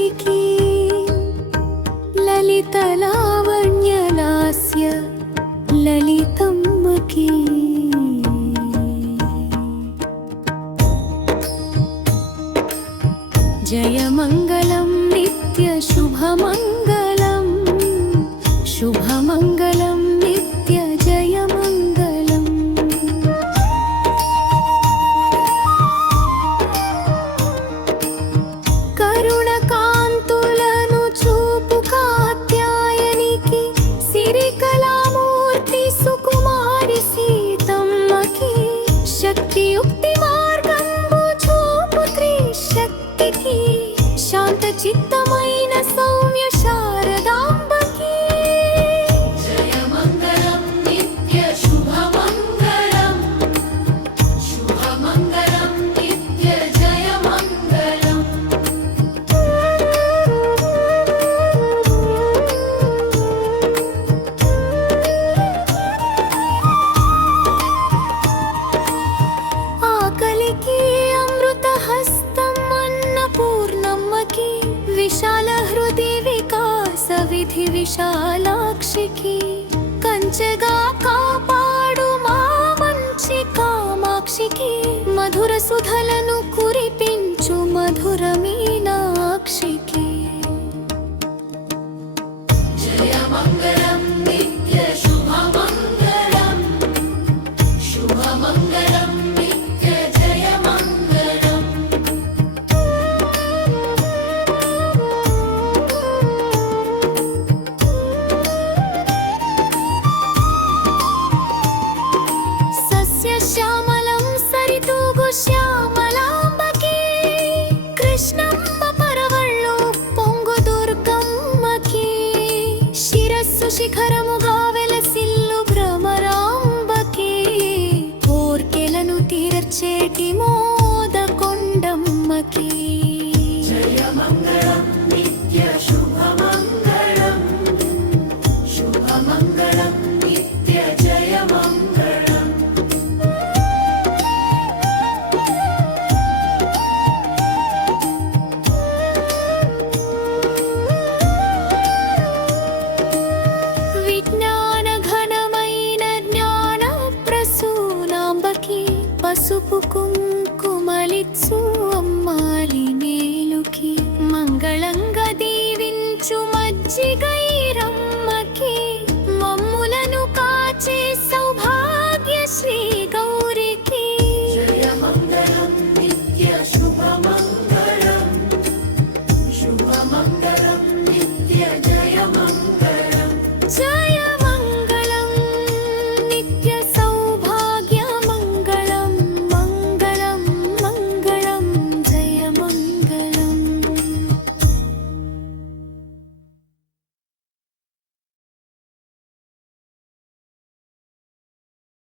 తల్లికి లలిత లావణ్యలాస్య లలితమ్మకి జయమంగళం నిత్య శుభమంగళం శుభమంగళం నిత్య జయమంగళం. కరుణకాంతులను చూపు కాత్యాయనికి సిరికళామూర్తి సుకుమారి సీతమ్మకి శక్తియుక్తి మార్గంబు చూపు త్రిశక్తికి శాంత చిత్తమైన సౌమ్య శారదాంబకి జయమంగళం నిత్య శుభమంగళం శుభమంగళం నిత్య జయమంగళం. ఆకలికి అమృత హస్తం అన్నపూర్ణమ్మకి విశాల హృది వికాస విధి విశాలాక్షికి కంచెగా కాపాడు మా మంచి కామాక్షికి మధుర సుధలను కురిపించు మధురమీ